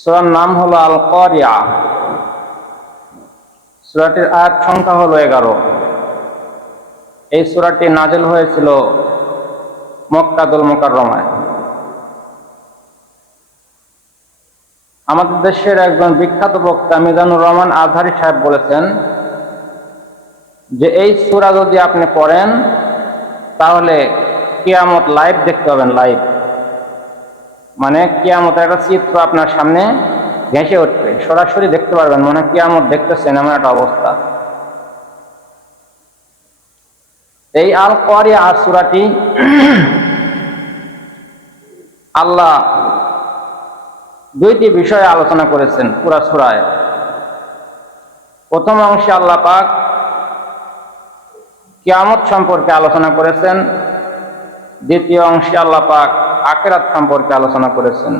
সূরার নাম হলো আল কারিয়া। সূরাটির আয়াত সংখ্যা হলো 11। এই সূরাটি নাযিল হয়েছিল মক্কাতুল মুকাররমায়। আমাদের দেশের একজন বিখ্যাত বক্তা মিজানুর রহমান আজহারী সাহেব বলেছেন যে এই সূরা যদি আপনি পড়েন তাহলে কিয়ামত লাইভ দেখতে পাবেন। লাইভ মানে কিয়ামতের একটা চিত্র আপনার সামনে ভেসে উঠবে, সরাসরি দেখতে পারবেন, মনে হয় কিয়ামত দেখতেছেন, এমন একটা অবস্থা। এই আল কারিয়া সূরাটি আল্লাহ দুইটি বিষয়ে আলোচনা করেছেন পুরা সূরায়। প্রথম অংশে আল্লাহ পাক কিয়ামত সম্পর্কে আলোচনা করেছেন, দ্বিতীয় অংশে আল্লাহ পাক আখিরাত সম্পর্কে আলোচনা করেছেন।